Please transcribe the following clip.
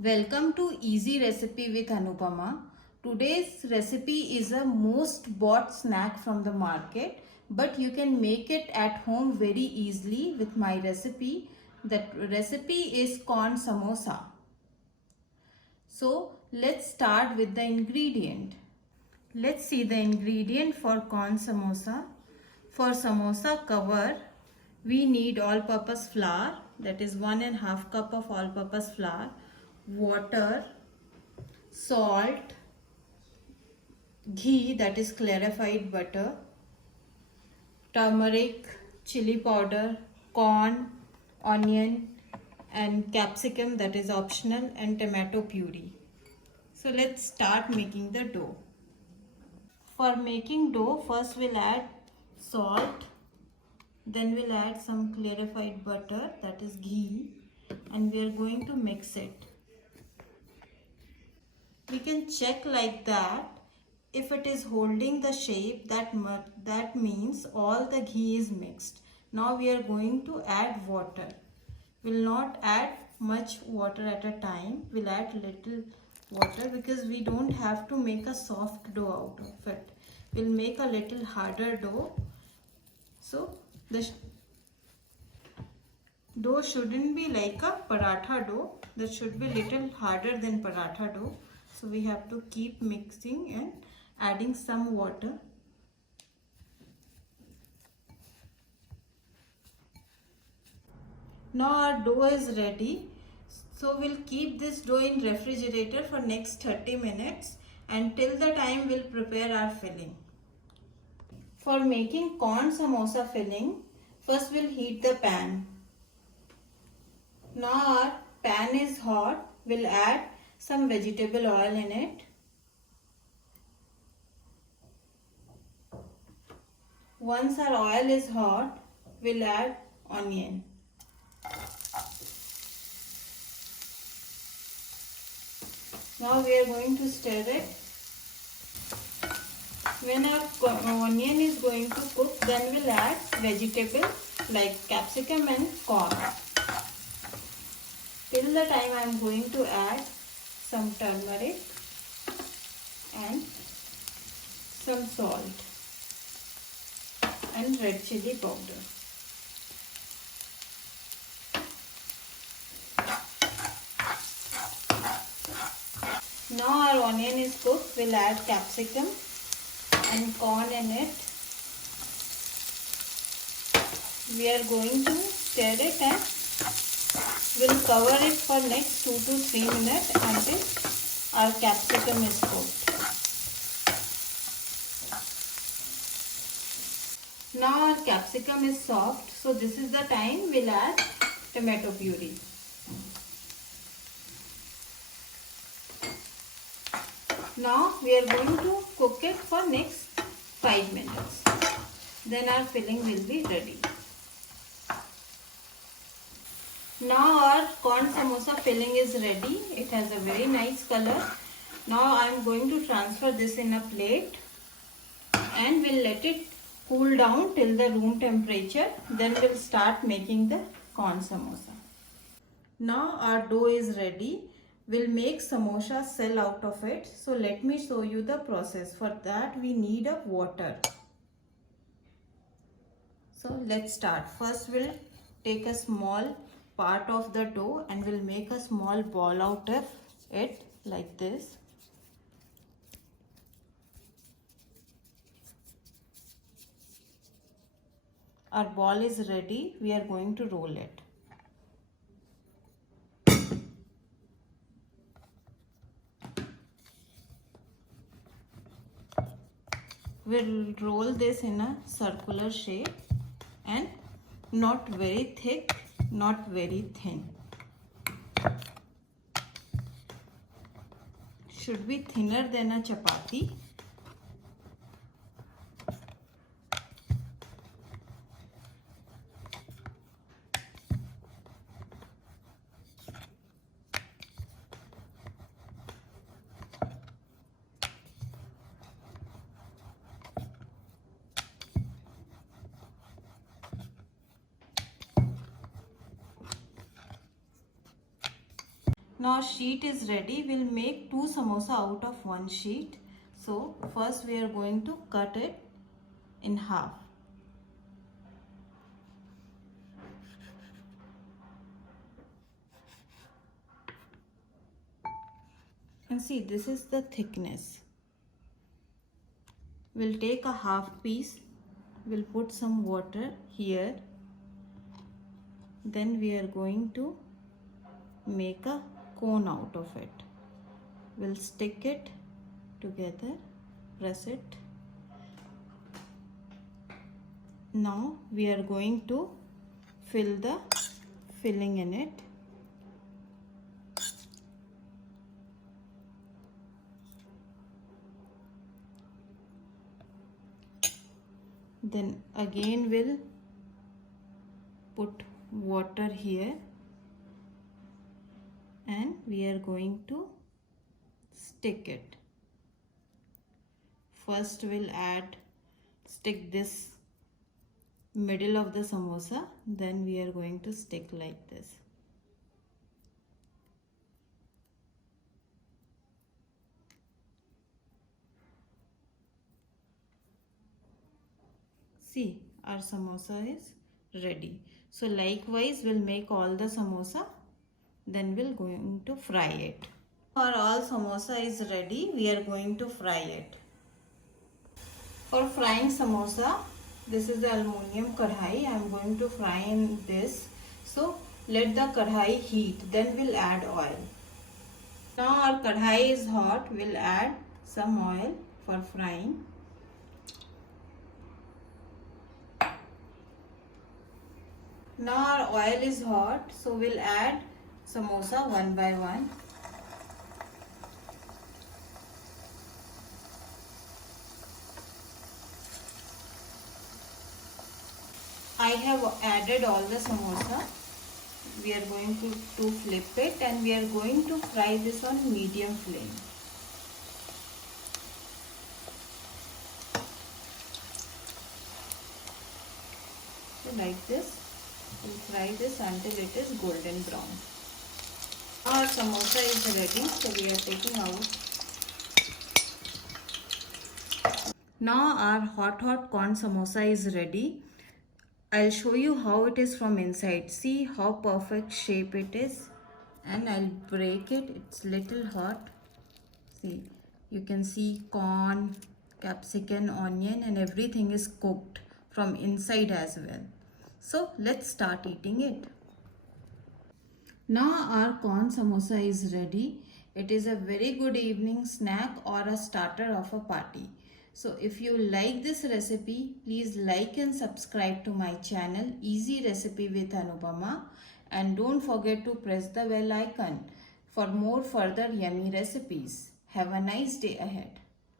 Welcome to Easy Recipe with Anupama. Today's recipe is a most bought snack from the market, but you can make it at home very easily with my recipe. That recipe is corn samosa. So let's start with the ingredient. Let's see the ingredient for corn samosa. For samosa cover, we need all-purpose flour, that is 1.5 cup of all-purpose flour, water, salt, ghee, that is clarified butter, turmeric, chili powder, corn, onion, and capsicum, that is optional, and tomato puree. So let's start making the dough. For making dough, first we'll add salt, then we'll add some clarified butter, that is ghee, and we are going to mix it. We can check like that. If it is holding the shape, that means all the ghee is mixed. Now we are going to add water. We'll not add much water at a time. We'll add little water because we don't have to make a soft dough out of it. We'll make a little harder dough. So the dough shouldn't be like a paratha dough. That should be little harder than paratha dough. So we have to keep mixing and adding some water. Now our dough is ready. So we'll keep this dough in refrigerator for next 30 minutes until the time we'll prepare our filling. For making corn samosa filling, first we'll heat the pan. Now our pan is hot. We'll add some vegetable oil in it. Once our oil is hot, we'll add onion. Now we are going to stir it. When our onion is going to cook, then we'll add vegetable like capsicum and corn. Till the time I am going to add some turmeric and some salt and red chili powder. Now our onion is cooked, we'll add capsicum and corn in it. We are going to stir it and we'll cover it for next 2 to 3 minutes until our capsicum is cooked. Now our capsicum is soft, so this is the time we'll add tomato puree. Now we are going to cook it for next 5 minutes. Then our filling will be ready. Now our corn samosa filling is ready. It has a very nice color. Now I am going to transfer this in a plate and we'll let it cool down till the room temperature. Then we'll start making the corn samosa. Now our dough is ready. We'll make samosa cell out of it. So let me show you the process. For that we need a water. So let's start. First we'll take a small part of the dough and we'll make a small ball out of it like this. Our ball is ready. We are going to roll it. We'll roll this in a circular shape and not very thick, not very thin. Should be thinner than a chapati. Now sheet is ready. We'll make 2 samosa out of one sheet. So first we are going to cut it in half. And see, this is the thickness. We'll take a half piece. We'll put some water here. Then we are going to make a cone out of it. We'll stick it together, press it. Now we are going to fill the filling in it. Then again we'll put water here, and we are going to stick it. First we'll stick this middle of the samosa, then we are going to stick like this. See, our samosa is ready. So likewise we'll make all the samosa, then we'll going to fry it. Our all samosa is ready, we are going to fry it. For frying samosa, this is the aluminum kadhai. I am going to fry in this. So let the kadhai heat, then we'll add oil. Now our kadhai is hot, we'll add some oil for frying. Now our oil is hot, so we'll add samosa one by one. I have added all the samosa. We are going to flip it, and we are going to fry this on medium flame. So like this. We'll fry this until it is golden brown. Our samosa is ready, so we are taking out. Now our hot corn samosa is ready. I'll show you how it is from inside. See how perfect shape it is, and I'll break it. It's little hot. See, you can see corn, capsicum, onion, and everything is cooked from inside as well. So let's start eating it. Now our corn samosa is ready. It is a very good evening snack or a starter of a party. So if you like this recipe, please like and subscribe to my channel Easy Recipe with Anupama, and don't forget to press the bell icon for more further yummy recipes. Have a nice day ahead.